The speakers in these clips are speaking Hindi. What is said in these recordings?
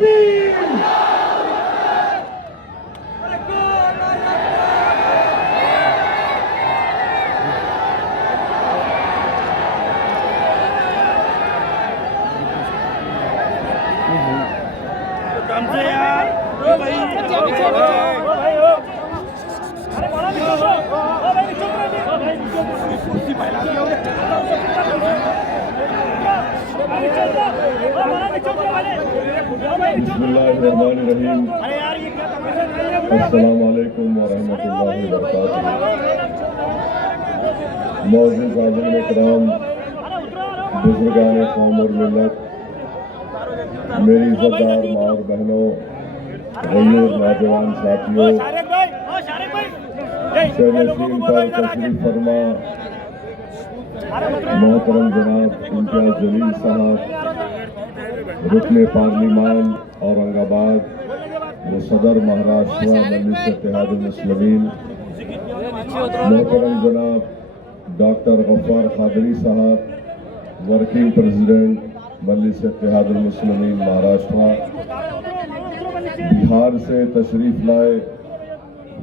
तकबीर। से यार भाई बिस्मिल्लाहिर्रहमानिर्रहीम। अस्सलाम वालेकुम वरहमतुल्लाहि वबरकातुहू। मुअज़्ज़िज़ आज़िम इकराम, बुज़ुर्गान कौम और मिल्लत, मेरी इज़्ज़तदार माँ और बहनों, गैर नौजवान साथियों, शहनशीन पर तशरीफ फरमा मोहतरम जनाब इम्तियाज जलील साहब, रुकन पार्लिमान औरंगाबाद व सदर महाराष्ट्र मजलिस इत्तेहादुल मुस्लिमीन, मोहतरम जनाब डॉक्टर गफ्फार कादरी साहब, वर्किंग प्रेसिडेंट मजलिस इत्तेहादुल मुस्लिमीन महाराष्ट्र, बिहार से तशरीफ लाए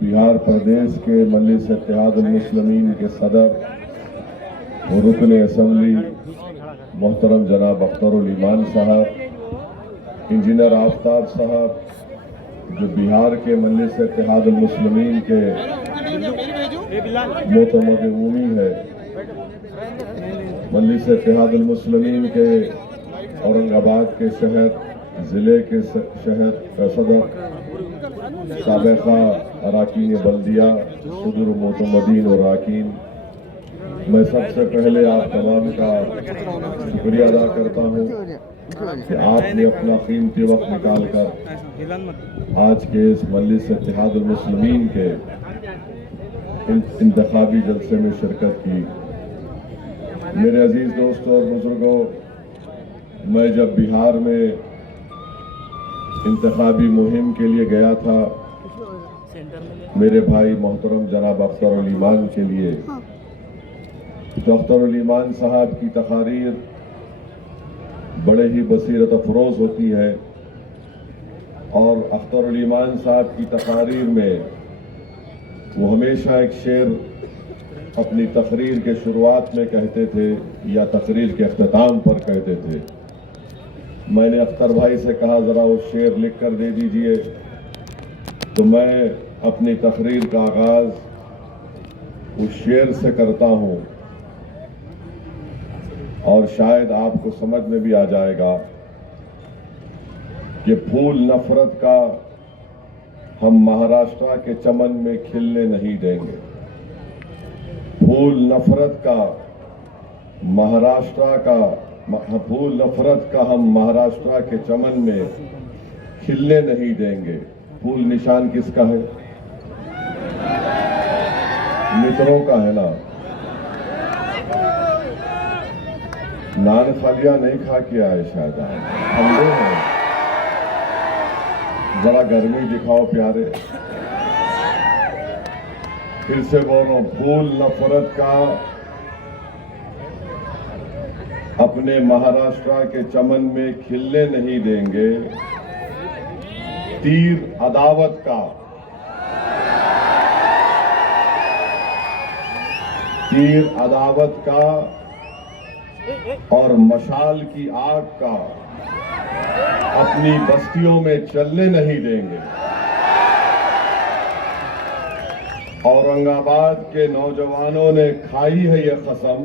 बिहार प्रदेश के मजलिस इत्तेहादुल मुस्लिमीन के सदर और रुकन असम्बली मोहतरम जनाब अख्तरुल ईमान साहब, इंजीनियर आफ्ताब साहब जो बिहार के मजलिस इत्तेहादुल मुस्लिमीन के मोतमद उमी है, मजलिस इत्तेहादुल मुस्लिमीन के औरंगाबाद के शहर ज़िले के शहर सदर, साबिक़ा अराकीन बल्दिया, सदर मोतमदीन और अराकीन, मैं सबसे पहले आप तमाम का शुक्रिया अदा करता हूँ कि आपने अपना कीमती वक्त निकाल कर आज के इस मजलिस इत्तेहादुल मुस्लिमीन के इंतखाबी जलसे में शिरकत की। मेरे अजीज दोस्तों और बुजुर्गों, मैं जब बिहार में इंतखाबी मुहिम के लिए गया था मेरे भाई मोहतरम जनाब अख्तरुल ईमान के लिए, तो अख्तरुल ईमान साहब की तकारीर बड़े ही बसीरत अफरोज होती है और अख्तरुल ईमान साहब की तकारीर में वो हमेशा एक शेर अपनी तकरीर के शुरुआत में कहते थे या तकरीर के अख्ताम पर कहते थे। मैंने अख्तर भाई से कहा ज़रा वो शेर लिख कर दे दीजिए, तो मैं अपनी तकरीर का आगाज़ उस शेर से करता हूँ और शायद आपको समझ में भी आ जाएगा कि फूल नफरत का हम महाराष्ट्र के चमन में खिलने नहीं देंगे। फूल नफरत का फूल नफरत का हम महाराष्ट्र के चमन में खिलने नहीं देंगे। फूल निशान किसका है? मित्रों का है ना। नान खालिया नहीं खा के आए शायद, ठंडे हैं, जरा गर्मी दिखाओ प्यारे। फिर से बोलो, फूल नफरत का अपने महाराष्ट्र के चमन में खिलने नहीं देंगे। तीर अदावत का और मशाल की आग का अपनी बस्तियों में चलने नहीं देंगे। औरंगाबाद के नौजवानों ने खाई है ये कसम,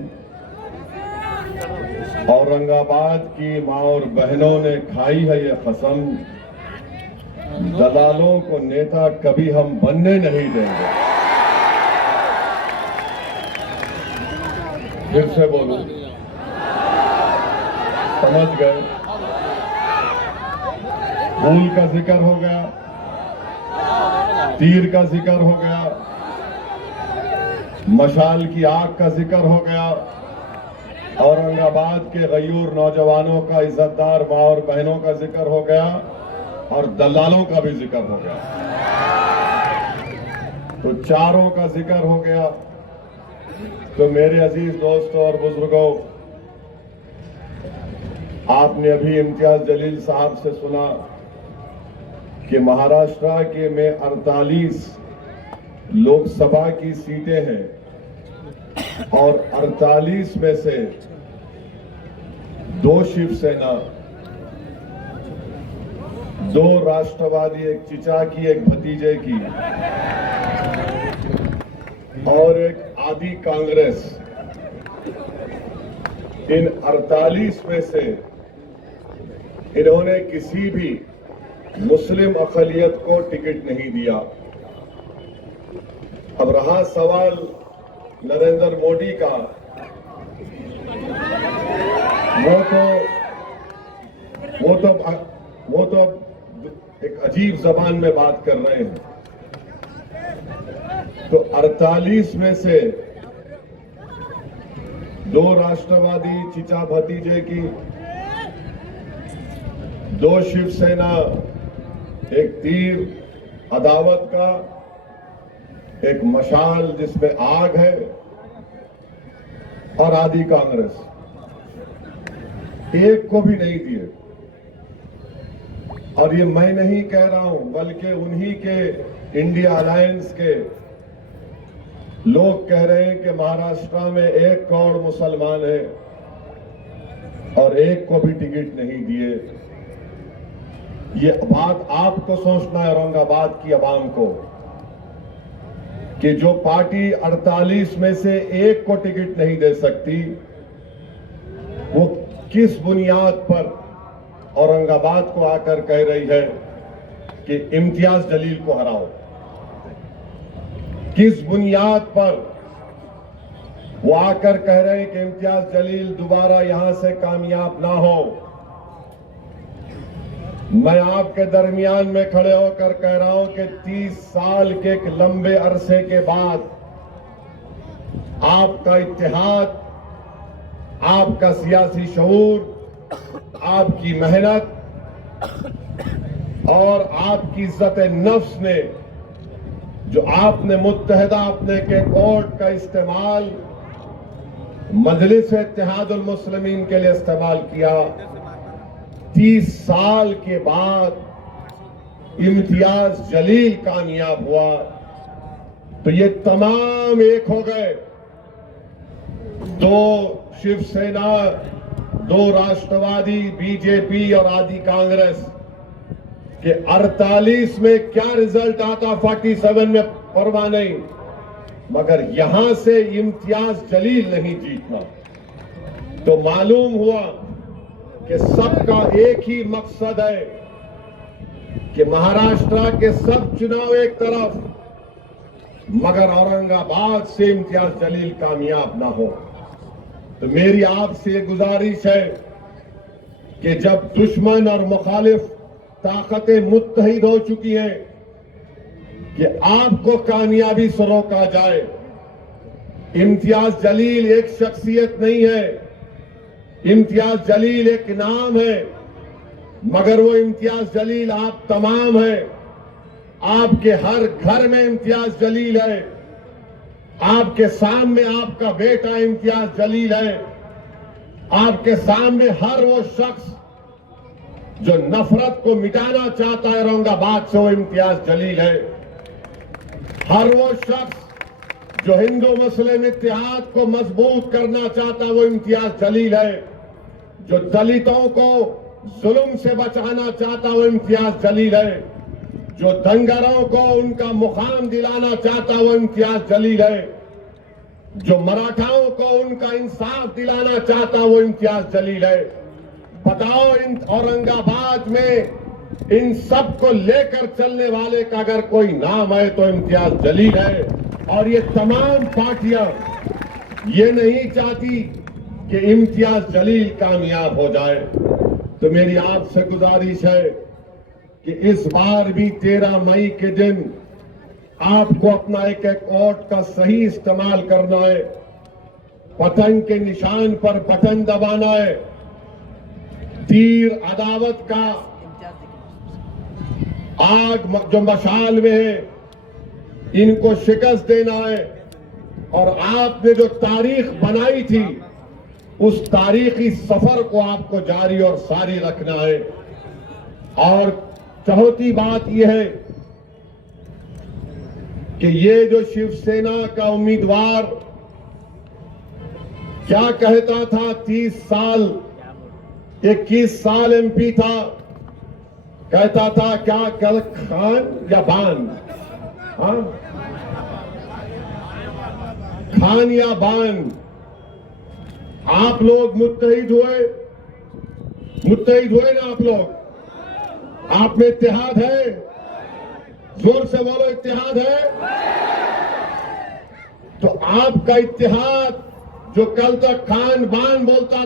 औरंगाबाद की माँ और बहनों ने खाई है ये कसम, दलालों को नेता कभी हम बनने नहीं देंगे। फिर से बोलूं, समझ गए? फूल का जिक्र हो गया, तीर का जिक्र हो गया, मशाल की आग का जिक्र हो गया, औरंगाबाद के गयूर नौजवानों का, इज्जतदार माँ और बहनों का जिक्र हो गया और दलालों का भी जिक्र हो गया। तो चारों का जिक्र हो गया। तो मेरे अजीज दोस्तों और बुजुर्गों, आपने अभी इम्तियाज जलील साहब से सुना कि महाराष्ट्र के में 48 लोकसभा की सीटें हैं और 48 में से 2 शिवसेना, 2 राष्ट्रवादी, एक चिचा की, एक भतीजे की और एक आदि कांग्रेस, इन 48 में से इन्होंने किसी भी मुस्लिम अक़लियत को टिकट नहीं दिया। अब रहा सवाल नरेंद्र मोदी का, वो तो एक अजीब जबान में बात कर रहे हैं। तो 48 में से 2 राष्ट्रवादी चिचा भतीजे की, 2 शिवसेना, एक तीर अदावत का, एक मशाल जिसमें आग है और आदि कांग्रेस, एक को भी नहीं दिए। और ये मैं नहीं कह रहा हूं, बल्कि उन्हीं के इंडिया अलायंस के लोग कह रहे हैं कि महाराष्ट्र में 1 करोड़ मुसलमान हैं और एक को भी टिकट नहीं दिए। ये बात आपको सोचना है, औरंगाबाद की आवाम को, कि जो पार्टी 48 में से 1 को टिकट नहीं दे सकती, वो किस बुनियाद पर औरंगाबाद को आकर कह रही है कि इम्तियाज जलील को हराओ। किस बुनियाद पर वो आकर कह रहे हैं कि इम्तियाज जलील दोबारा यहां से कामयाब ना हो। मैं आपके दरमियान में खड़े होकर कह रहा हूं कि 30 साल के एक लंबे अरसे के बाद आपका इत्तेहाद, आपका सियासी शऊर, आपकी मेहनत और आपकी इज्जत नफ्स ने, जो आपने मुत्तहदा अपने के कोर्ट का इस्तेमाल मजलिस इत्तेहादुल मुस्लिमीन के लिए इस्तेमाल किया, 30 साल के बाद इम्तियाज जलील कामयाब हुआ। तो ये तमाम एक हो गए, 2 शिवसेना, 2 राष्ट्रवादी, बीजेपी और आदि कांग्रेस के 48 में क्या रिजल्ट आता 47 में परवाह नहीं, मगर यहां से इम्तियाज जलील नहीं जीतना। तो मालूम हुआ कि सबका एक ही मकसद है कि महाराष्ट्र के सब चुनाव एक तरफ, मगर औरंगाबाद से इम्तियाज जलील कामयाब ना हो। तो मेरी आपसे गुजारिश है कि जब दुश्मन और मुखालिफ ताकतें मुत्तहिद हो चुकी हैं कि आपको कामयाबी से रोका जाए। इम्तियाज जलील एक शख्सियत नहीं है, इम्तियाज जलील एक नाम है, मगर वो इम्तियाज जलील आप तमाम है। आपके हर घर में इम्तियाज जलील है, आपके सामने आपका बेटा इम्तियाज जलील है, आपके सामने हर वो शख्स जो नफरत को मिटाना चाहता है औरंगाबाद से, वो इम्तियाज जलील है। हर वो शख्स जो हिंदू मुस्लिम इत्तेहाद को मजबूत करना चाहता है, वो इम्तियाज जलील है। जो दलितों को जुल्म से बचाना चाहता है, वो इम्तियाज जलील है। जो दंगरों को उनका मुकाम दिलाना चाहता है, वो इम्तियाज जलील है। जो मराठाओं को उनका इंसाफ दिलाना चाहता है, वो इम्तियाज जलील है। बताओ, इन औरंगाबाद में इन सब को लेकर चलने वाले का अगर कोई नाम है तो इम्तियाज जलील है। और ये तमाम पार्टियां ये नहीं चाहती कि इम्तियाज जलील कामयाब हो जाए। तो मेरी आपसे गुजारिश है कि इस बार भी 13 मई के दिन आपको अपना एक एक वोट का सही इस्तेमाल करना है। पतंग के निशान पर बटन दबाना है। तीर अदावत का आग जो मशाल में है, इनको शिकस्त देना है। और आपने जो तारीख बनाई थी, उस तारीखी सफर को आपको जारी और सारी रखना है। और चौथी बात यह है कि ये जो शिवसेना का उम्मीदवार क्या कहता था, 30 साल 21 साल एमपी था, कहता था क्या कल खान या बान, हाँ खान या बान। आप लोग मुत्तहिद हुए ना, आप लोग, आप में इत्तेहाद है, जोर से बोलो इत्तेहाद है। तो आपका इत्तेहाद जो कल तक खान बान बोलता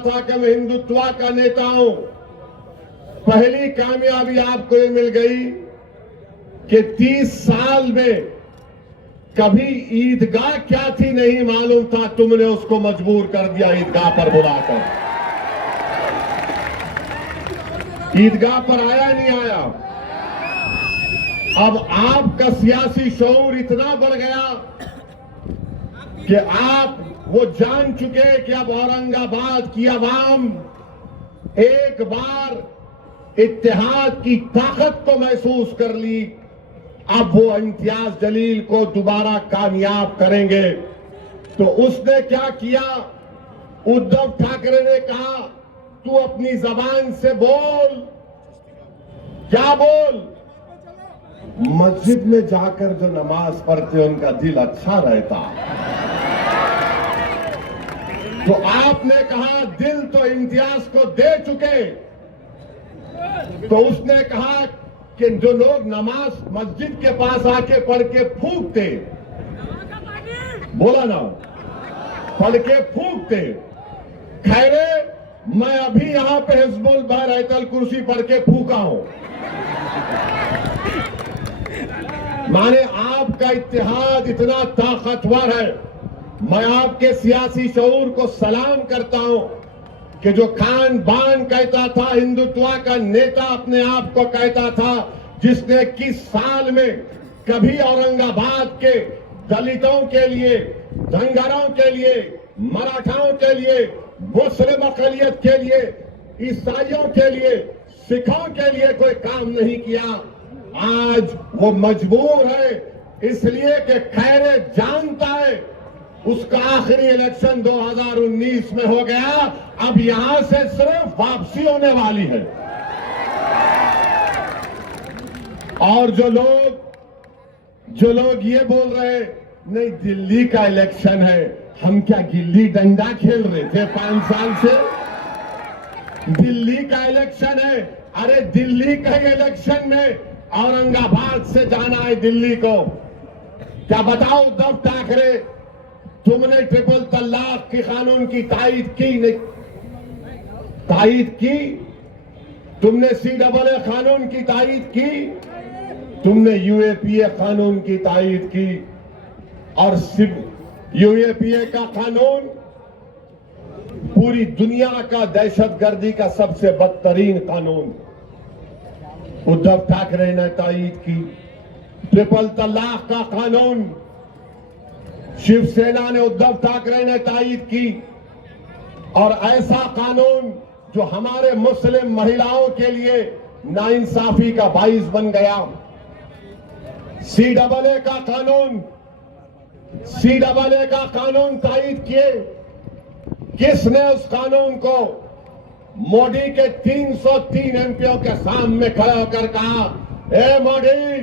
था कि मैं हिंदुत्व का नेता हूं, पहली कामयाबी आपको ये मिल गई कि 30 साल में कभी ईदगाह क्या थी नहीं मालूम था, तुमने उसको मजबूर कर दिया ईदगाह पर बुलाकर। ईदगाह पर आया नहीं आया। अब आपका सियासी शऊर इतना बढ़ गया कि आप वो जान चुके कि अब औरंगाबाद की आवाम एक बार इत्तेहाद की ताकत को महसूस कर ली। अब वो इम्तियाज जलील को दोबारा कामयाब करेंगे। तो उसने क्या किया, उद्धव ठाकरे ने कहा तू अपनी जबान से बोल, क्या बोल, मस्जिद में जाकर जो नमाज पढ़ते उनका दिल अच्छा रहता। तो आपने कहा दिल तो इम्तियाज को दे चुके, तो उसने कहा कि जो लोग नमाज मस्जिद के पास आके पढ़ के फूंकते, बोला ना, पढ़ के फूंकते, खैरे मैं अभी यहां पे हिजबुल बहरैतल कुर्सी पढ़ के फूंका हूं। माने आपका इत्तेहाद इतना ताकतवर है। मैं आपके सियासी शऊर को सलाम करता हूं कि जो खान बान कहता था, हिंदुत्व का नेता अपने आप को कहता था, जिसने 21 साल में कभी औरंगाबाद के दलितों के लिए, धनगरों के लिए, मराठाओं के लिए, मुस्लिम अकलियत के लिए, ईसाइयों के लिए, सिखों के लिए कोई काम नहीं किया, आज वो मजबूर है इसलिए कि खैरे जानता है उसका आखिरी इलेक्शन 2019 में हो गया, अब यहां से सिर्फ वापसी होने वाली है। और जो लोग ये बोल रहे नहीं दिल्ली का इलेक्शन है, हम क्या गिल्ली डंडा खेल रहे थे 5 साल से? दिल्ली का इलेक्शन है, अरे दिल्ली का इलेक्शन में औरंगाबाद से जाना है दिल्ली को। क्या बताओ उद्धव ठाकरे, तुमने ट्रिपल तलाक के कानून की तायीद की नहीं? तायीद की? तुमने CAA कानून की तायीद की? तुमने UAPA कानून की तायीद की? और UAPA का कानून पूरी दुनिया का दहशतगर्दी का सबसे बदतरीन कानून उद्धव ठाकरे ने तायीद की। ट्रिपल तलाक का कानून शिवसेना ने, उद्धव ठाकरे ने तायीद की। और ऐसा कानून जो हमारे मुस्लिम महिलाओं के लिए नाइंसाफी का बाइस बन गया। CAA का कानून तायीद किए। किसने उस कानून को मोदी के 303 एमपीओ के सामने खड़ा होकर कहा, ए मोदी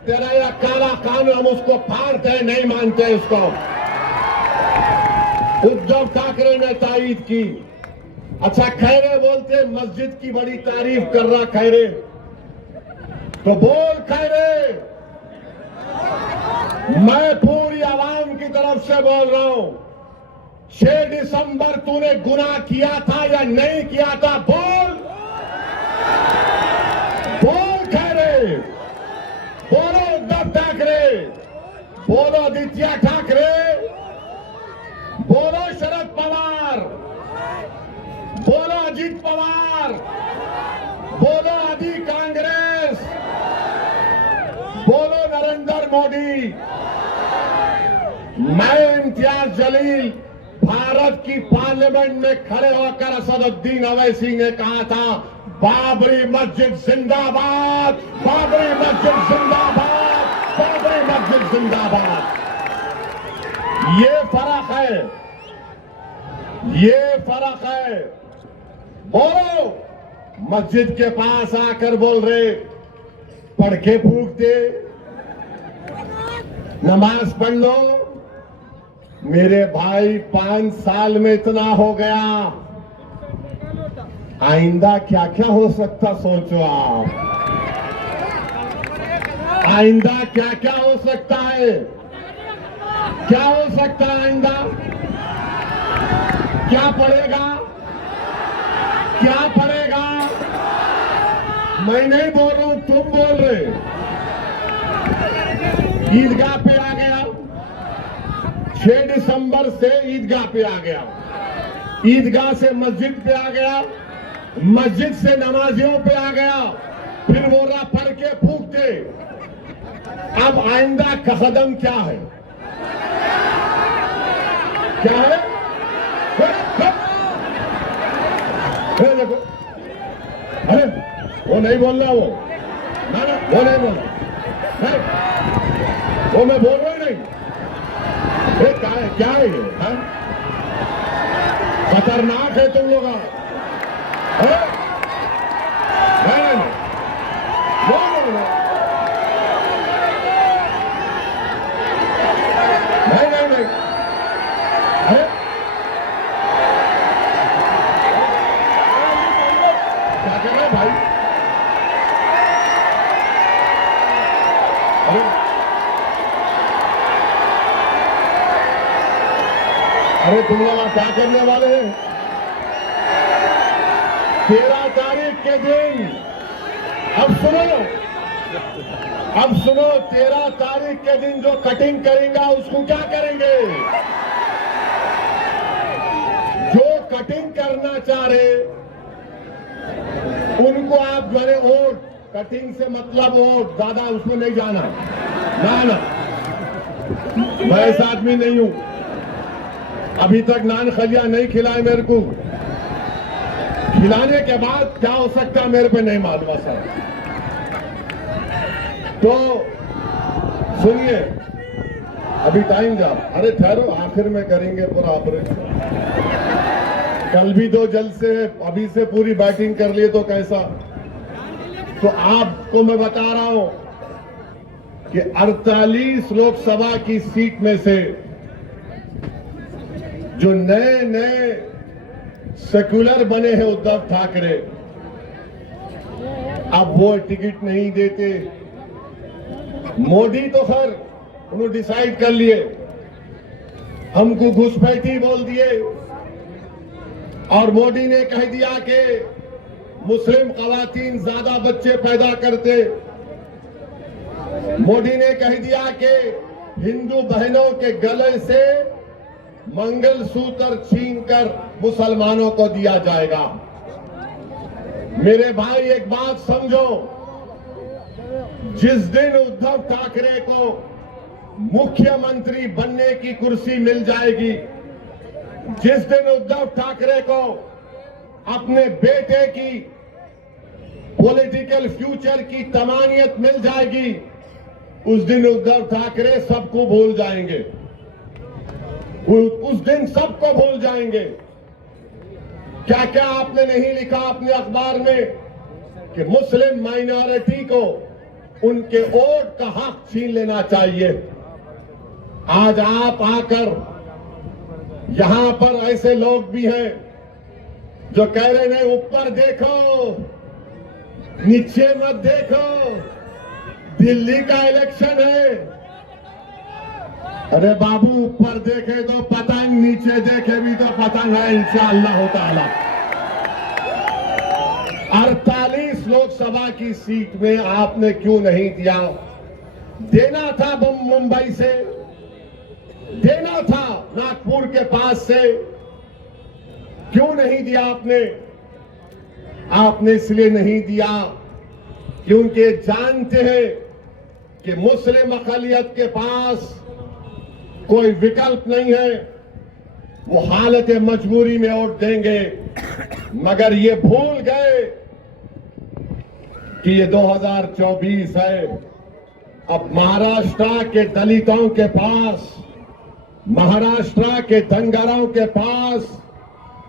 तेरा यह काला कानून, हम उसको फाड़ते हैं, नहीं मानते उसको? उद्धव ठाकरे ने तायीद की। अच्छा, खैरे बोलते मस्जिद की बड़ी तारीफ कर रहा खैरे, तो बोल खैरे, मैं पूरी आवाम की तरफ से बोल रहा हूं, 6 दिसंबर तूने गुनाह किया था या नहीं किया था? बोल खैरे, बोलो उद्धव ठाकरे, बोलो आदित्य ठाकरे, बोलो शरद पवार, बोलो अजीत पवार, बोलो आदि कांग्रेस, बोलो नरेंद्र मोदी। मैं इम्तियाज जलील भारत की पार्लियामेंट में खड़े होकर असदुद्दीन अवैसी ने कहा था बाबरी मस्जिद जिंदाबाद, बाबरी मस्जिद जिंदाबाद, बाबरी मस्जिद जिंदाबाद। ये फर्क है, ये फर्क है। बोलो, मस्जिद के पास आकर बोल रहे, पढ़ के फूक दे, नमाज पढ़ लो। मेरे भाई 5 साल में इतना हो गया, आइंदा क्या क्या हो सकता सोचो आप। आइंदा क्या क्या हो सकता है, क्या हो सकता है आइंदा? क्या पड़ेगा, क्या पड़ेगा? मैं नहीं बोल रहा हूं, तुम बोल रहे। ईदगाह पे आ गया, 6 दिसंबर से ईदगाह पे आ गया, ईदगाह से मस्जिद पे आ गया, मस्जिद से नमाजियों पे आ गया, फिर वो रहा पढ़ के फूकते। अब आइंदा का कदम क्या है, क्या है? देखो, अरे वो नहीं बोल रहा, वो ना ना, वो नहीं बोल रहा, वो मैं बोल रहा ही नहीं। क्या है ये? हाँ? खतरनाक है तुम लोग। नहीं, क्या कर रहे भाई? अरे तुम लोग क्या करने वाले हैं? 13 तारीख के दिन, अब सुनो, 13 तारीख के दिन जो कटिंग करेगा उसको क्या करेंगे? जो कटिंग करना चाह रहे उनको आप जो है वोट, कटिंग से मतलब वोट, ज्यादा उसमें नहीं जाना, ना, मैं ऐसा आदमी नहीं हूं। अभी तक नान खलिया नहीं खिलाए मेरे को, खिलाने के बाद क्या हो सकता है मेरे पे नहीं मालूम सर। तो सुनिए, अभी टाइम जा, अरे ठहरो, आखिर में करेंगे पूरा ऑपरेशन। कल भी 2 जलसे है, अभी से पूरी बैटिंग कर लिए तो कैसा? तो आपको मैं बता रहा हूं कि 48 लोकसभा की सीट में से जो नए सेक्युलर बने हैं उद्धव ठाकरे, अब वो टिकट नहीं देते। मोदी तो खैर उन्होंने डिसाइड कर लिए, हमको घुसपैठी बोल दिए, और मोदी ने कह दिया कि मुस्लिम खवातीन ज्यादा बच्चे पैदा करते। मोदी ने कह दिया कि हिंदू बहनों के गले से मंगलसूत्र छीनकर मुसलमानों को दिया जाएगा। मेरे भाई एक बात समझो, जिस दिन उद्धव ठाकरे को मुख्यमंत्री बनने की कुर्सी मिल जाएगी, जिस दिन उद्धव ठाकरे को अपने बेटे की पॉलिटिकल फ्यूचर की तमानियत मिल जाएगी, उस दिन उद्धव ठाकरे सबको भूल जाएंगे, उस दिन सबको भूल जाएंगे। क्या क्या आपने नहीं लिखा अपने अखबार में कि मुस्लिम माइनॉरिटी को उनके वोट का हक छीन लेना चाहिए। आज आप आकर यहां पर ऐसे लोग भी हैं जो कह रहे हैं ऊपर देखो नीचे मत देखो, दिल्ली का इलेक्शन है। अरे बाबू, ऊपर देखे तो पता, नीचे देखे भी तो पता है इंशाअल्लाह ताला। 48 लोकसभा की सीट में आपने क्यों नहीं दिया? देना था मुंबई से, देना था नागपुर के पास से, क्यों नहीं दिया आपने? आपने इसलिए नहीं दिया क्योंकि जानते हैं कि मुस्लिम अक़लियत के पास कोई विकल्प नहीं है, वो हालत मजबूरी में वोट देंगे। मगर ये भूल गए कि ये 2024 है। अब महाराष्ट्र के दलितों के पास, महाराष्ट्र के धनगरों के पास,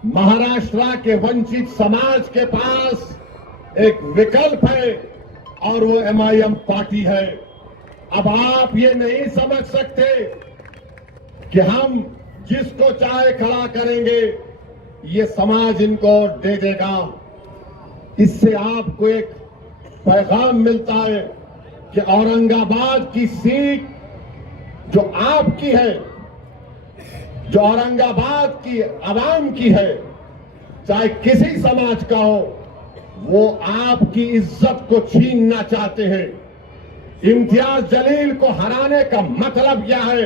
महाराष्ट्र के वंचित समाज के पास एक विकल्प है और वो MIM पार्टी है। अब आप ये नहीं समझ सकते कि हम जिसको चाहे खड़ा करेंगे, ये समाज इनको दे देगा। इससे आपको एक पैगाम मिलता है कि औरंगाबाद की सीट जो आपकी है, जो औरंगाबाद की आवाम की है, चाहे किसी समाज का हो, वो आपकी इज्जत को छीनना चाहते हैं। इम्तियाज जलील को हराने का मतलब यह है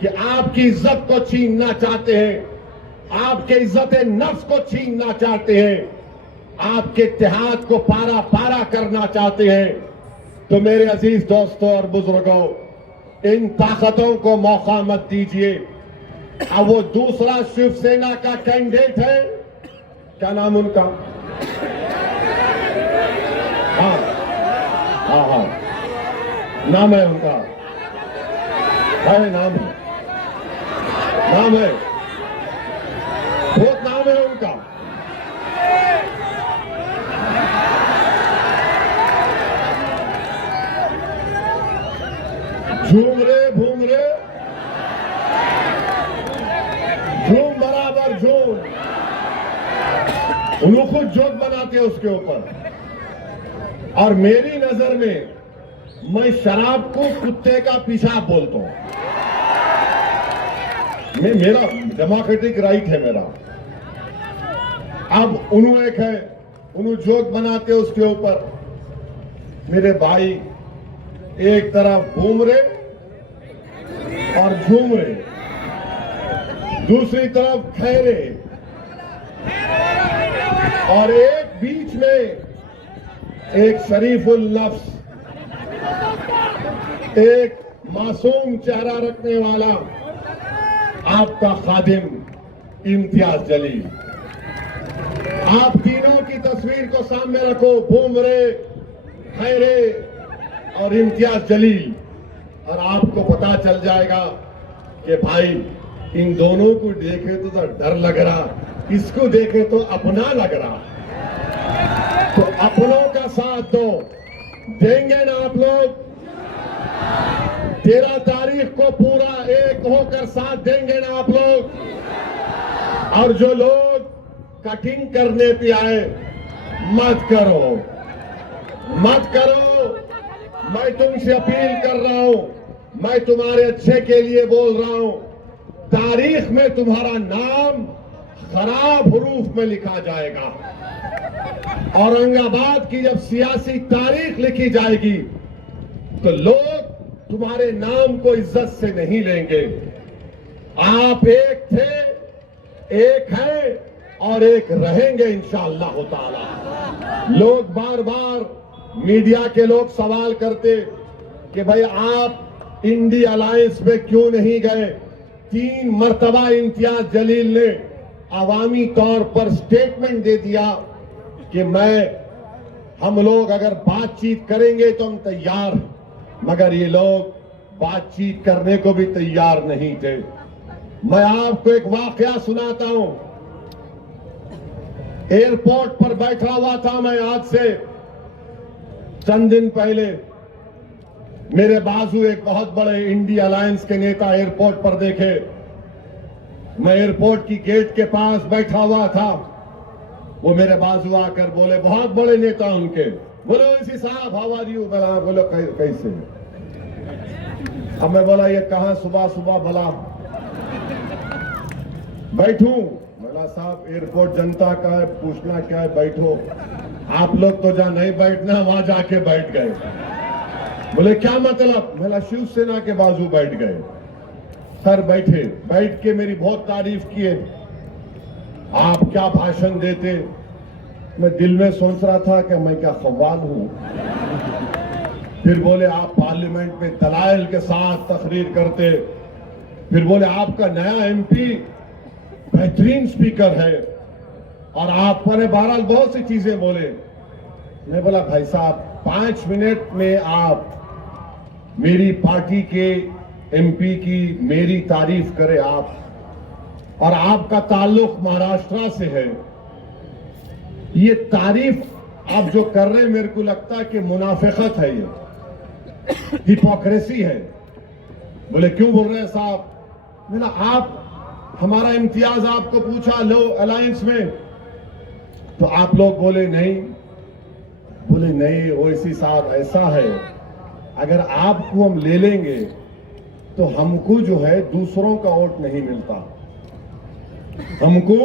कि आपकी इज्जत को छीनना चाहते हैं, आपके इज्जत नफ्स को छीनना चाहते हैं, आपके इत्तेहाद को पारा पारा करना चाहते हैं। तो मेरे अजीज दोस्तों और बुजुर्गों, इन ताकतों को मौका मत दीजिए। अब वो दूसरा शिवसेना का कैंडिडेट है, क्या नाम उनका? हाँ हाँ हाँ, नाम है उनका, है नाम है, नाम है, बहुत नाम है उनका। झूम रे भूम रे, झूम बराबर झूम। उन्होंने खुद जोक बनाते हैं उसके ऊपर। और मेरी नजर में मैं शराब को कुत्ते का पेशाब बोलता हूं। मेरा डेमोक्रेटिक राइट है मेरा। अब उन्होंने एक है, उन्होंने जोक बनाते हैं उसके ऊपर। मेरे भाई एक तरफ घूम रहे और झूम रहे, दूसरी तरफ ठहरे, और एक बीच में एक शरीफुल नफ्स, एक मासूम चेहरा रखने वाला आपका खादिम इम्तियाज जलील। आप तीनों की तस्वीर को सामने रखो, भूमरे, खैरे और इम्तियाज जलील, और आपको पता चल जाएगा कि भाई इन दोनों को देखे तो डर लग रहा, इसको देखे तो अपना लग रहा। तो अपनों का साथ दो, देंगे ना आप लोग? 13 तारीख को पूरा एक होकर साथ देंगे ना आप लोग? और जो लोग कटिंग करने पे आए, मत करो, मत करो। मैं तुमसे अपील कर रहा हूं, मैं तुम्हारे अच्छे के लिए बोल रहा हूं। तारीख में तुम्हारा नाम खराब हरूफ में लिखा जाएगा। औरंगाबाद की जब सियासी तारीख लिखी जाएगी तो लोग तुम्हारे नाम को इज्जत से नहीं लेंगे। आप एक थे, एक हैं और एक रहेंगे इंशाअल्लाह ताला। लोग बार बार मीडिया के लोग सवाल करते कि भाई आप इंडी अलायंस में क्यों नहीं गए? 3 मर्तबा इम्तियाज जलील ने अवामी तौर पर स्टेटमेंट दे दिया कि हम लोग अगर बातचीत करेंगे तो हम तैयार हैं, मगर ये लोग बातचीत करने को भी तैयार नहीं थे। मैं आपको एक वाकया सुनाता हूं। एयरपोर्ट पर बैठा हुआ था मैं, आज से चंद दिन पहले मेरे बाजू एक बहुत बड़े इंडी अलायंस के नेता एयरपोर्ट पर देखे। मैं एयरपोर्ट की गेट के पास बैठा हुआ था, वो मेरे बाजू आकर बोले, बहुत बड़े नेता उनके, बोलो इसी साहब हाउ आर यू? बोलो कैसे? अब मैं बोला ये कहां सुबह सुबह भला बैठूं? बोला साहब एयरपोर्ट जनता का है, पूछना क्या है, बैठो। आप लोग तो जहां नहीं बैठना वहां जाके बैठ गए। बोले क्या मतलब? बोला शिवसेना के बाजू बैठ गए। सर बैठे, बैठ के मेरी बहुत तारीफ किए, आप क्या भाषण देते। मैं दिल में सोच रहा था कि मैं क्या ख्वाल हूं। फिर बोले आप पार्लियामेंट में दलाइल के साथ तकरीर करते। फिर बोले आपका नया एमपी बेहतरीन स्पीकर है और आप पर बहरहाल बहुत सी चीजें बोले। मैं बोला भाई साहब 5 मिनट में आप मेरी पार्टी के एमपी की मेरी तारीफ करें आप, और आपका ताल्लुक महाराष्ट्र से है, ये तारीफ आप जो कर रहे हैं मेरे को लगता है कि मुनाफिकत है, ये हिपोक्रेसी है। बोले क्यों बोल रहे हैं साहब? मैंने आप हमारा इम्तियाज आपको पूछा लो अलायंस में, तो आप लोग बोले नहीं। बोले नहीं ओवैसी साहब ऐसा है, अगर आपको हम ले लेंगे तो हमको जो है दूसरों का वोट नहीं मिलता, हमको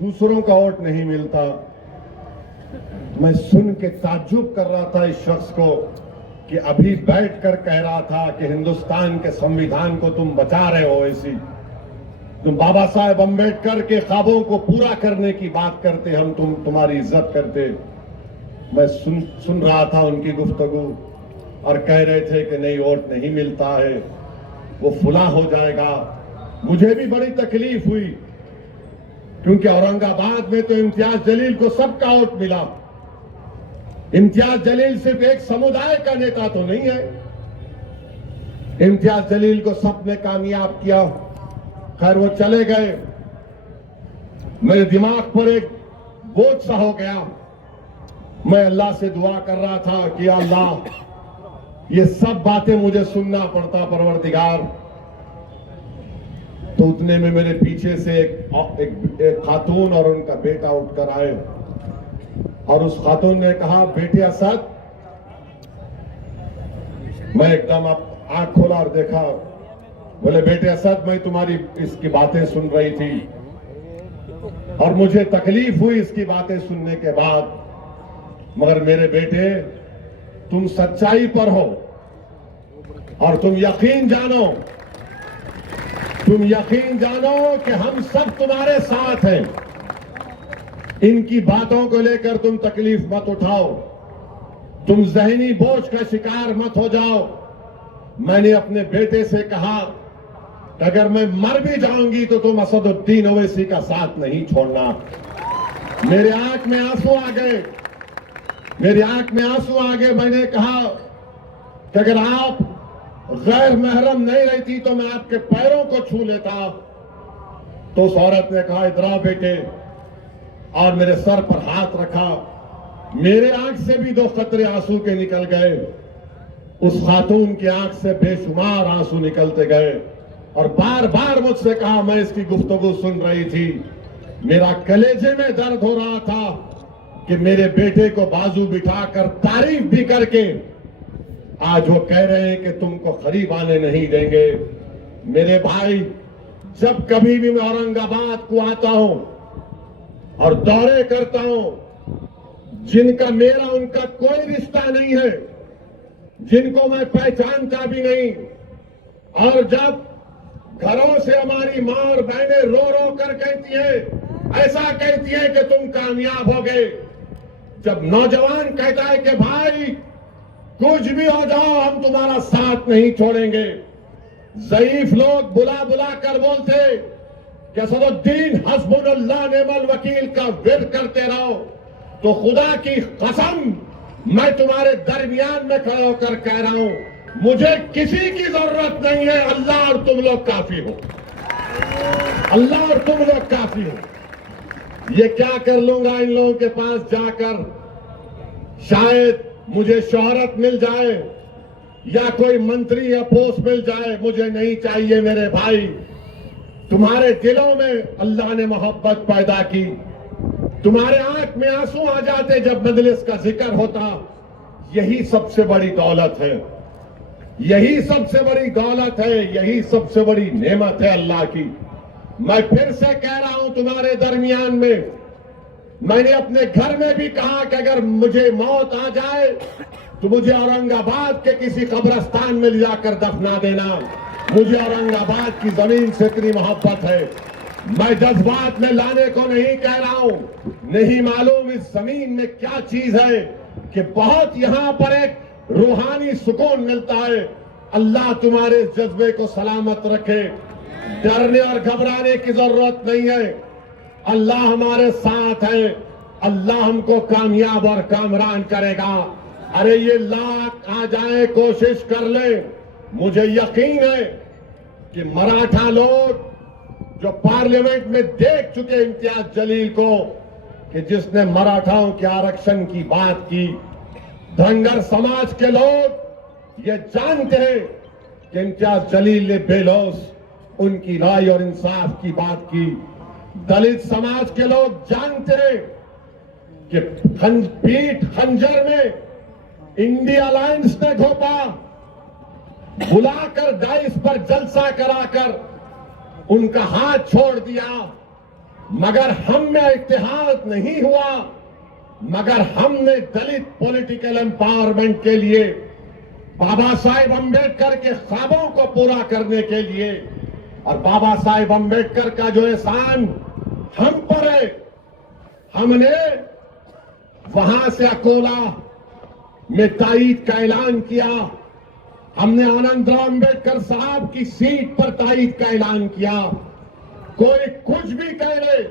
दूसरों का वोट नहीं मिलता। मैं सुन के ताज्जुब कर रहा था इस शख्स को कि अभी बैठकर कह रहा था कि हिंदुस्तान के संविधान को तुम बचा रहे हो, ऐसी तुम बाबा साहेब अम्बेडकर के ख्वाबों को पूरा करने की बात करते, हम तुम्हारी इज्जत करते। मैं सुन रहा था उनकी गुफ्तगू और कह रहे थे कि नहीं वोट नहीं मिलता है, वो फुला हो जाएगा। मुझे भी बड़ी तकलीफ हुई क्योंकि औरंगाबाद में तो इम्तियाज जलील को सबका वोट मिला। इम्तियाज जलील सिर्फ एक समुदाय का नेता तो नहीं है, इम्तियाज जलील को सबने कामयाब किया। खैर वो चले गए, मेरे दिमाग पर एक बोझ सा हो गया। मैं अल्लाह से दुआ कर रहा था कि अल्लाह ये सब बातें मुझे सुनना पड़ता परवरदिगार। तो उतने में मेरे पीछे से एक खातून और उनका बेटा उठकर आए और उस खातून ने कहा बेटे असद। मैं एकदम आंख खोला और देखा, बोले बेटे असद मैं तुम्हारी इसकी बातें सुन रही थी और मुझे तकलीफ हुई इसकी बातें सुनने के बाद, मगर मेरे बेटे तुम सच्चाई पर हो और तुम यकीन जानो कि हम सब तुम्हारे साथ हैं। इनकी बातों को लेकर तुम तकलीफ मत उठाओ, तुम जहनी बोझ का शिकार मत हो जाओ। मैंने अपने बेटे से कहा कि अगर मैं मर भी जाऊंगी तो तुम असदुद्दीन ओवैसी का साथ नहीं छोड़ना। मेरे आंख में आंसू आ गए, मैंने कहा कि अगर आप गैर महरम नहीं रहती तो मैं आपके पैरों को छू लेता। तो उस औरत ने कहा इधर आओ बेटे, और मेरे सर पर हाथ रखा। मेरे आंख से भी 2 कतरे आंसू के निकल गए, उस खातून की आंख से बेशुमार आंसू निकलते गए और बार बार मुझसे कहा, मैं इसकी गुफ्तगू सुन रही थी, मेरा कलेजे में दर्द हो रहा था कि मेरे बेटे को बाजू बिठाकर तारीफ भी करके आज वो कह रहे हैं कि तुमको करीब आने नहीं देंगे। मेरे भाई, जब कभी भी मैं औरंगाबाद को आता हूं और दौरे करता हूं, जिनका मेरा उनका कोई रिश्ता नहीं है, जिनको मैं पहचानता भी नहीं, और जब घरों से हमारी मां और बहनें रो रो कर कहती है, ऐसा कहती है कि तुम कामयाब हो गए, जब नौजवान कहता है कि भाई कुछ भी हो जाओ हम तुम्हारा साथ नहीं छोड़ेंगे, ज़ईफ लोग बुला बुला कर बोलते कि असदुद्दीन हस्बुनल्लाह नेमल वकील का विर्द करते रहो, तो खुदा की कसम मैं तुम्हारे दरमियान में खड़ा होकर कह रहा हूं, मुझे किसी की जरूरत नहीं है, अल्लाह और तुम लोग काफी हो, अल्लाह और तुम लोग काफी हो। ये क्या कर लूंगा इन लोगों के पास जाकर, शायद मुझे शोहरत मिल जाए या कोई मंत्री या पोस्ट मिल जाए, मुझे नहीं चाहिए। मेरे भाई, तुम्हारे दिलों में अल्लाह ने मोहब्बत पैदा की, तुम्हारे आंख में आंसू आ जाते जब मजलिस का जिक्र होता। यही सबसे बड़ी दौलत है, यही सबसे बड़ी दौलत है, यही सबसे बड़ी नेमत है अल्लाह की। मैं फिर से कह रहा हूं तुम्हारे दरमियान में, मैंने अपने घर में भी कहा कि अगर मुझे मौत आ जाए तो मुझे औरंगाबाद के किसी कब्रिस्तान में ले जाकर दफना देना। मुझे औरंगाबाद की जमीन से इतनी मोहब्बत है। मैं जज्बात में लाने को नहीं कह रहा हूं, नहीं मालूम इस जमीन में क्या चीज है कि बहुत यहां पर एक रूहानी सुकून मिलता है। अल्लाह तुम्हारे जज्बे को सलामत रखे, डरने और घबराने की जरूरत नहीं है। अल्लाह हमारे साथ है, अल्लाह हमको कामयाब और कामरान करेगा। अरे ये लाख आ जाए, कोशिश कर ले। मुझे यकीन है कि मराठा लोग जो पार्लियामेंट में देख चुके इम्तियाज जलील को, कि जिसने मराठाओं के आरक्षण की बात की, धनगर समाज के लोग ये जानते हैं कि इम्तियाज जलील ने बेलौस उनकी राय और इंसाफ की बात की। दलित समाज के लोग जानते हैं कि पीठ खंजर में इंडिया अलायंस ने घोपा, बुलाकर डाइस पर जलसा कराकर उनका हाथ छोड़ दिया, मगर हम में इत्तेहाद नहीं हुआ। मगर हमने दलित पॉलिटिकल एम्पावरमेंट के लिए, बाबा साहेब अंबेडकर के ख्वाबों को पूरा करने के लिए, और बाबा साहेब अंबेडकर का जो एहसान हम पर है, हमने वहां से अकोला में ताईद का ऐलान किया। हमने आनंदराव अंबेडकर साहब की सीट पर ताईद का ऐलान किया। कोई कुछ भी कह ले,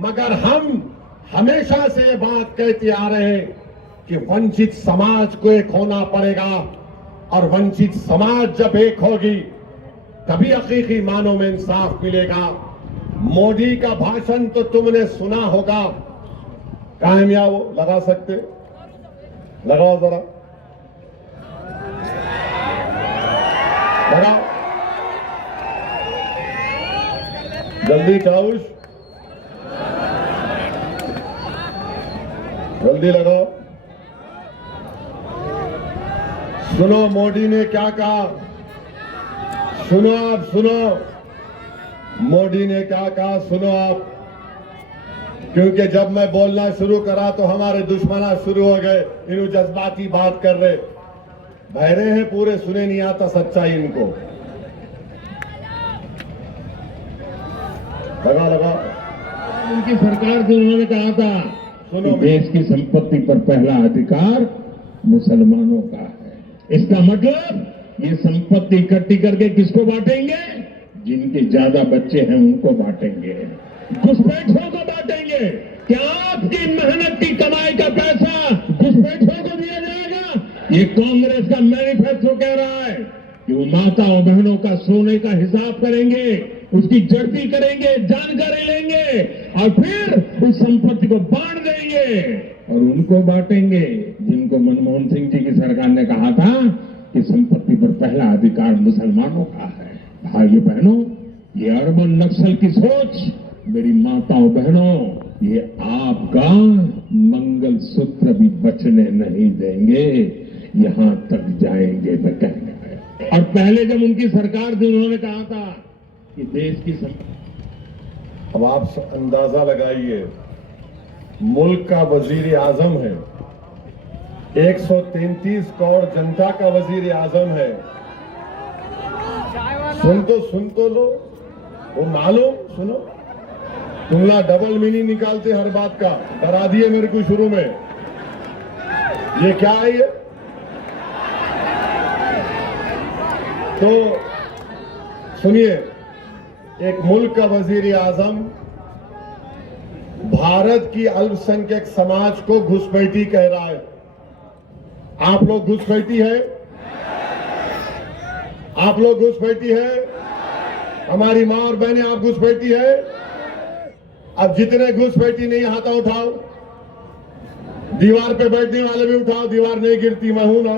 मगर हम हमेशा से ये बात कहते आ रहे हैं कि वंचित समाज को एक होना पड़ेगा, और वंचित समाज जब एक होगी तभी हकीकी मानों में इंसाफ मिलेगा। मोदी का भाषण तो तुमने सुना होगा। कहाँ है वो लगा सकते? लगाओ जरा, लगाओ जल्दी, चाउश जल्दी लगाओ। सुनो मोदी ने क्या कहा, सुनो आप, सुनो मोदी ने क्या कहा, सुनो आप। क्योंकि जब मैं बोलना शुरू करा तो हमारे दुश्मना शुरू हो गए, इन्हों जज्बाती बात कर रहे, बहरे हैं पूरे, सुने नहीं आता सच्चाई इनको। लगा लगा। उनकी सरकार से उन्होंने कहा था, सुनो, देश की संपत्ति पर पहला अधिकार मुसलमानों का है। इसका मतलब ये संपत्ति इकट्ठी करके किसको बांटेंगे? जिनके ज्यादा बच्चे हैं उनको बांटेंगे, घुसपैठियों को बांटेंगे। क्या आपकी मेहनत की कमाई का पैसा घुसपैठियों को दिया जाएगा? ये कांग्रेस का मैनिफेस्टो कह रहा है कि वो माताओं बहनों का सोने का हिसाब करेंगे, उसकी जड़ती करेंगे, जानकारी लेंगे और फिर उस संपत्ति को बांट देंगे और उनको बांटेंगे जिनको मनमोहन सिंह जी की सरकार ने कहा था कि संपत्ति पर पहला अधिकार मुसलमानों का है। भाइयों बहनों, ये अर्बन नक्सल की सोच, मेरी माताओं बहनों, ये आपका मंगल सूत्र भी बचने नहीं देंगे, यहां तक जाएंगे तो कहने हैं। और पहले जब उनकी सरकार थी उन्होंने कहा था कि देश की अब आप अंदाजा लगाइए, मुल्क का वजीर आजम है, 133 करोड़ जनता का वजीर आजम है। सुन तो लो, वो मालूम, सुनो, तुमला डबल मीनिंग निकालते हर बात का, डरा दिए मेरे को शुरू में। ये क्या है ये? तो सुनिए, एक मुल्क का वजीर आजम भारत की अल्पसंख्यक समाज को घुसपैठी कह रहा है। आप लोग घुसपैठी है? आप लोग घुसपैठी है? हमारी मां और बहनें, आप घुसपैठी है? अब जितने घुसपैठी नहीं, हाथ उठाओ। दीवार पे बैठने वाले भी उठाओ, दीवार नहीं गिरती, मैं हूं ना।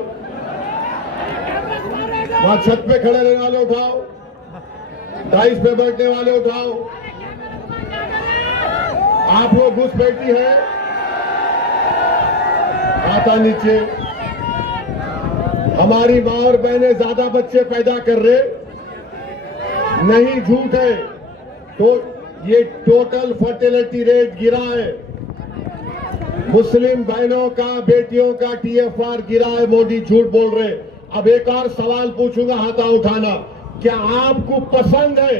वहां छत पे खड़े रहने वाले उठाओ, डाइस पे बैठने वाले उठाओ। आप लोग घुसपैठी है? आता नीचे। हमारी मां और बहनें ज्यादा बच्चे पैदा कर रहे नहीं, झूठ है। तो ये टोटल फर्टिलिटी रेट गिरा है, मुस्लिम बहनों का, बेटियों का TFR गिरा है, मोदी झूठ बोल रहे। अब एक और सवाल पूछूंगा, हाथा उठाना। क्या आपको पसंद है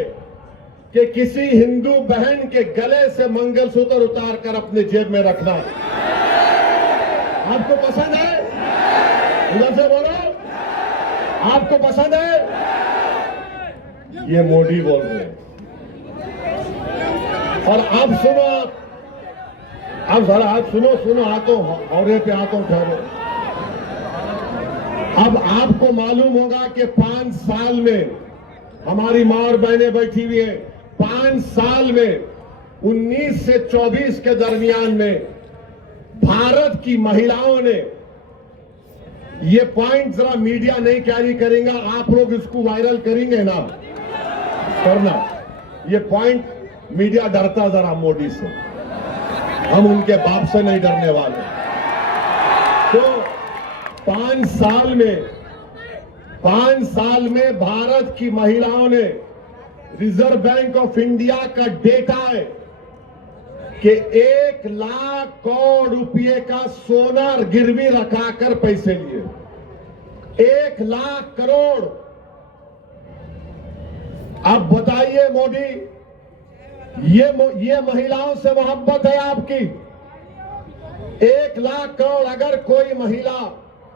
कि किसी हिंदू बहन के गले से मंगलसूत्र उतार कर अपने जेब में रखना? आपको पसंद है? उधर से बोलो, आपको पसंद है? ये मोदी बोल रहे हैं। और अब सुनो, अब जरा आप सुनो, हाथों, और पे हाथों ठहरो। अब आपको मालूम होगा कि 5 साल में हमारी मां और बहनें बैठी हुई है, 5 साल में 19 से 24 के दरमियान में भारत की महिलाओं ने, ये पॉइंट जरा मीडिया नहीं कैरी करेगा, आप लोग इसको वायरल करेंगे ना, करना ये पॉइंट, मीडिया डरता जरा मोदी से, हम उनके बाप से नहीं डरने वाले। तो 5 साल में भारत की महिलाओं ने, रिजर्व बैंक ऑफ इंडिया का डेटा है कि 1 लाख करोड़ रुपए का सोना गिरवी रखाकर पैसे लिए, 1 लाख करोड़। अब बताइए मोदी, ये महिलाओं से मोहब्बत है आपकी? 1 लाख करोड़ अगर कोई महिला,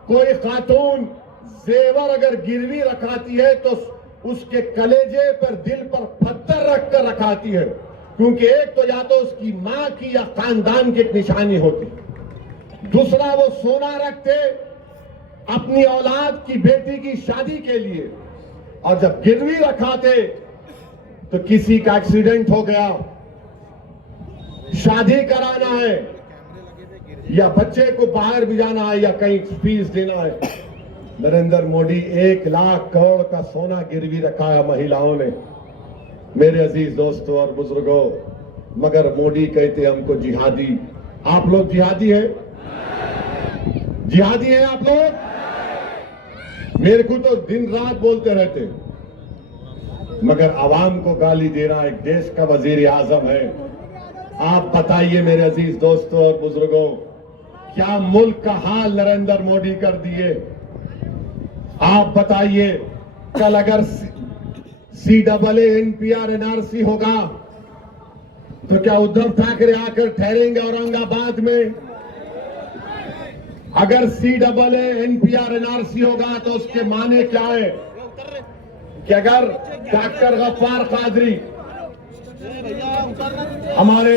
कोई खातून जेवर अगर गिरवी रखाती है तो उसके कलेजे पर, दिल पर पत्थर रखकर रखाती है, क्योंकि एक तो या तो उसकी मां की या खानदान की एक निशानी होती, दूसरा वो सोना रखते अपनी औलाद की, बेटी की शादी के लिए, और जब गिरवी रखाते तो किसी का एक्सीडेंट हो गया, शादी कराना है या बच्चे को बाहर भिजाना है या कहीं फीस देना है, नरेंद्र मोदी 1 लाख करोड़ का सोना गिरवी रखा है महिलाओं ने। मेरे अजीज दोस्तों और बुजुर्गों, मगर मोदी कहते हमको जिहादी। आप लोग जिहादी हैं? जिहादी हैं आप लोग? मेरे को तो दिन रात बोलते रहते, मगर आवाम को गाली दे रहा एक देश का वजीर आजम है। आप बताइए मेरे अजीज दोस्तों और बुजुर्गों, क्या मुल्क का हाल नरेंद्र मोदी कर दिए? आप बताइए, कल अगर CAA NPR NRC होगा तो क्या उद्धव ठाकरे आकर ठहरेंगे औरंगाबाद में? अगर CAA NPR NRC होगा तो उसके माने क्या है कि अगर डॉक्टर गफ्फार कादरी, हमारे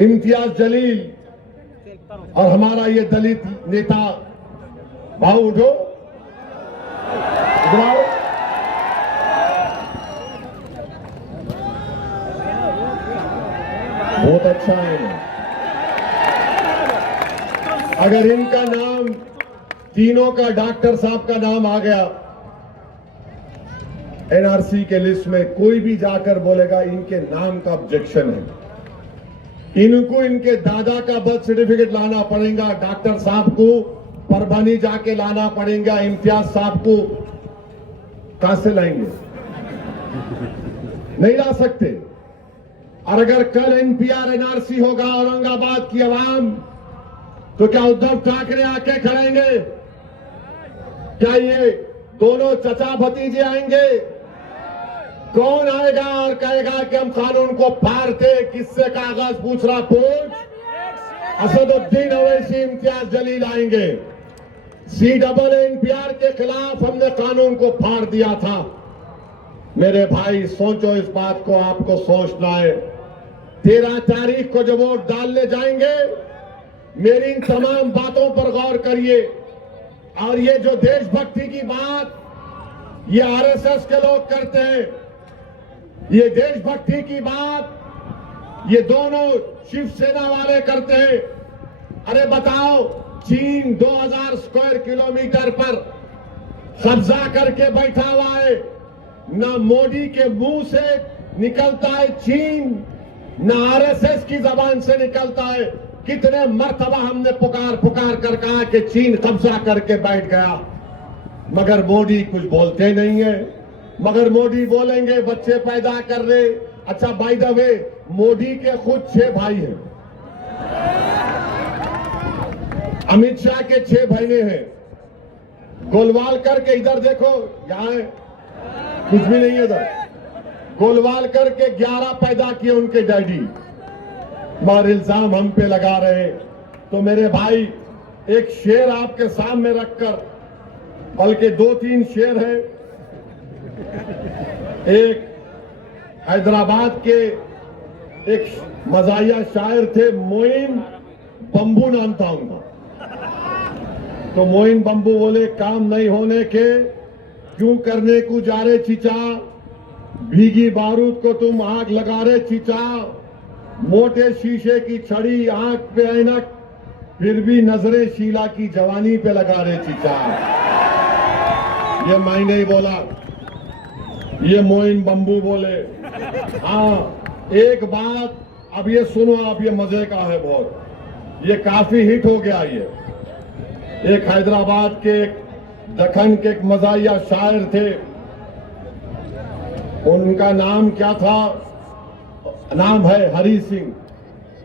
इम्तियाज जलील और हमारा ये दलित नेता, भाऊ उठो, इधर आओ, बहुत अच्छा है। अगर इनका नाम, तीनों का, डॉक्टर साहब का नाम आ गया NRC के लिस्ट में, कोई भी जाकर बोलेगा इनके नाम का ऑब्जेक्शन है, इनको इनके दादा का बर्थ सर्टिफिकेट लाना पड़ेगा, डॉक्टर साहब को परभनी जाके लाना पड़ेगा, इम्तियाज साहब को कहां से लाएंगे? नहीं ला सकते। और अगर कल NPR NRC होगा औरंगाबाद की आवाम, तो क्या उद्धव ठाकरे आके खड़ेंगे? क्या ये दोनों चचा भतीजे आएंगे? कौन आएगा और कहेगा कि हम कानून को फाड़ते? किससे कागज पूछ रहा? पूछ। असदुद्दीन अवैसी, इम्तियाज जलील आएंगे। CAA NPR के खिलाफ हमने कानून को फाड़ दिया था। मेरे भाई सोचो इस बात को, आपको सोचना है। 13 तारीख को जब वोट डालने जाएंगे, मेरी इन तमाम बातों पर गौर करिए। और ये जो देशभक्ति की बात ये RSS के लोग करते हैं, ये देशभक्ति की बात ये दोनों शिवसेना वाले करते हैं। अरे बताओ, चीन 2000 स्क्वायर किलोमीटर पर कब्जा करके बैठा हुआ है, ना मोदी के मुंह से निकलता है चीन, ना RSS की जबान से निकलता है। कितने मर्तबा हमने पुकार पुकार कर कहा कि चीन कब्जा करके बैठ गया, मगर मोदी कुछ बोलते नहीं है। मगर मोदी बोलेंगे बच्चे पैदा कर रहे। अच्छा, बाय द वे, मोदी के खुद 6 भाई हैं, अमित शाह के 6 बहनें हैं, गोलवालकर के, इधर देखो, यहाँ है, कुछ भी नहीं है इधर। गोलवालकर के 11 पैदा किए उनके डैडी, मगर इल्जाम हम पे लगा रहे। तो मेरे भाई, एक शेर आपके सामने रखकर, बल्कि 2-3 शेर है। एक हैदराबाद के एक मजाहिया शायर थे, मोइन बंबू नाम था उनका। तो मोइन बम्बू बोले काम नहीं होने के क्यों करने को जा रहे चीचा, भीगी बारूद को तुम आग लगा रहे चीचा, मोटे शीशे की छड़ी आंख पे ऐनक फिर भी नजरे शीला की जवानी पे लगा रहे चीचा। ये मैं नहीं बोला, ये मोइन बम्बू बोले। हाँ एक बात अब ये सुनो, अब ये मजे का है बहुत, ये काफी हिट हो गया। ये एक हैदराबाद के दखन के एक मजाहिया शायर थे, उनका नाम क्या था, नाम है हरी सिंह।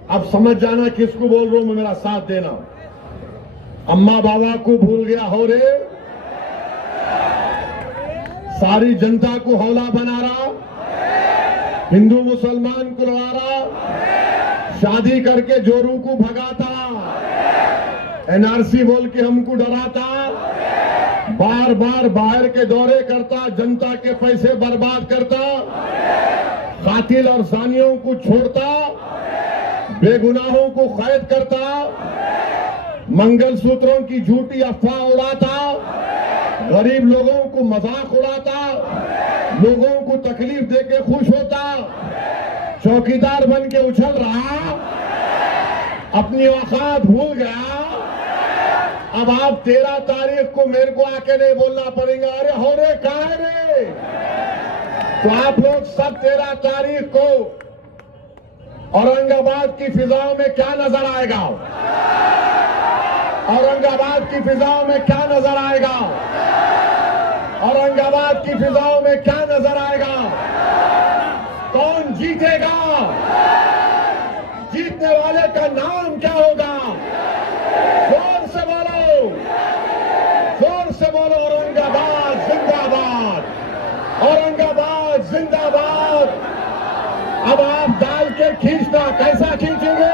अब समझ जाना किसको बोल रहा हूं, मेरा साथ देना। अम्मा बाबा को भूल गया हो रे, सारी जनता को हौला बना रहा, हिंदू मुसलमान को लड़ा रहा, शादी करके जोरू को भगाता, एनआरसी बोल के हमको डराता, बार बार बाहर के दौरे करता, जनता के पैसे बर्बाद करता, कातिल और सानियों को छोड़ता, बेगुनाहों को कैद करता, मंगलसूत्रों की झूठी अफवाह उड़ाता, गरीब लोगों को मजाक उड़ाता, लोगों को तकलीफ देके खुश होता, चौकीदार बन के उछल रहा, अपनी औकात भूल गया। अब आप 13 तारीख को मेरे को आके नहीं बोलना पड़ेगा, अरे हो रे कहाँ है रे। तो आप लोग सब 13 तारीख को औरंगाबाद की फिजाओं में क्या नजर आएगा, औरंगाबाद की फिजाओं में क्या नजर आएगा, औरंगाबाद की फिजाओं में क्या नजर आएगा, कौन जीतेगा, जीतने वाले का नाम क्या होगा, जोर से बोलो, जोर से बोलो, औरंगाबाद जिंदाबाद, औरंगाबाद जिंदाबाद। अब आप डाल के खींचना, कैसा खींचेंगे,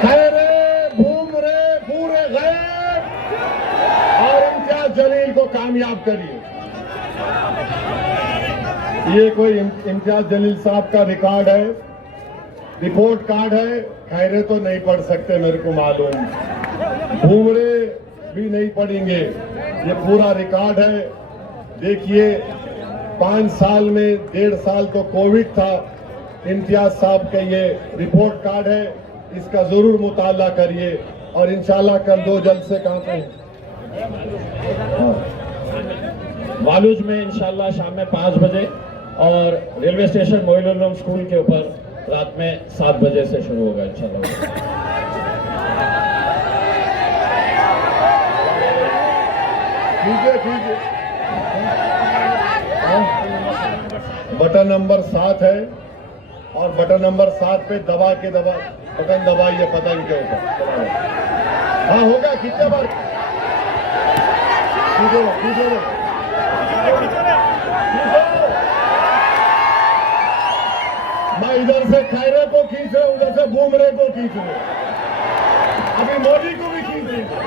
खैरे घूम रहे पूरे गए और इम्तियाज जलील को कामयाब करिए। ये कोई इम्तियाज जलील साहब का रिकॉर्ड है, रिपोर्ट कार्ड है, खैरे तो नहीं पढ़ सकते मेरे को मालूम, घूमरे भी नहीं पढ़ेंगे, ये पूरा रिकॉर्ड है। देखिए 5 साल में 1.5 साल तो कोविड था, इम्तियाज साहब का ये रिपोर्ट कार्ड है, इसका जरूर मुताला करिए और इंशाल्लाह कल 2 जलसे कहाँ पे वालूज में इंशाल्लाह शाम में 5 बजे और रेलवे स्टेशन मोइनुल स्कूल के ऊपर रात में 7 बजे से शुरू होगा इंशाल्लाह। ठीक है बटन नंबर 7 है और बटन नंबर 7 पे दबा के बटन दबाइए, पता नहीं क्या होता। हाँ होगा, कितने बार मैं इधर से खैरे को खींच रहा हूं, उधर से घूमरे को खींच रहा हूं, अभी मोदी को भी खींच रही हूं।